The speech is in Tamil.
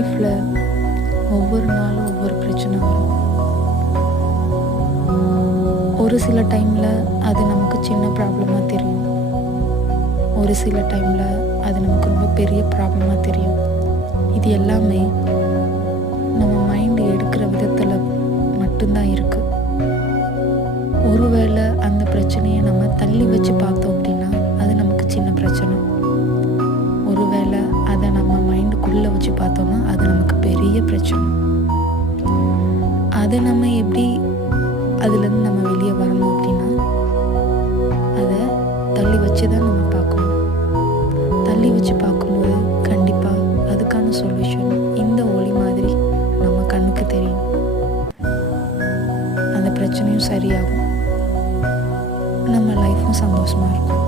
லைஃப்பில் ஒவ்வொரு நாளும் ஒவ்வொரு பிரச்சனை வரும். ஒரு சில டைமில் அது நமக்கு சின்ன ப்ராப்ளமாக தெரியும். ஒரு சில டைமில் அது நமக்கு ரொம்ப பெரிய ப்ராப்ளமாக தெரியும். இது எல்லாமே நம்ம மைண்டு எடுக்கிற விதத்தில் மட்டும்தான் இருக்குது. ஒருவேளை அந்த பிரச்சனையை நம்ம தள்ளி வச்சு பார்த்தோம் அப்படின்னா அது நமக்கு சின்ன பிரச்சனை. ஒருவேளை அதை நம்ம மைண்டுக்குள்ளே வச்சு பார்த்தோம்னா அது நமக்கு பெரிய பிரச்சனை. அதை நம்ம எப்படி அதுலேருந்து நம்ம வெளியே வரணும் அப்படின்னா அதை தள்ளி வச்சு தான் நம்ம பார்க்கணும். தள்ளி வச்சு பார்க்கும்போது கண்டிப்பாக அதுக்கான சொல்யூஷன் இந்த ஒளி மாதிரி நம்ம கண்ணுக்கு தெரியும். அந்த பிரச்சனையும் சரியாகும், நம்ம லைஃப்பும் சந்தோஷமாக இருக்கும்.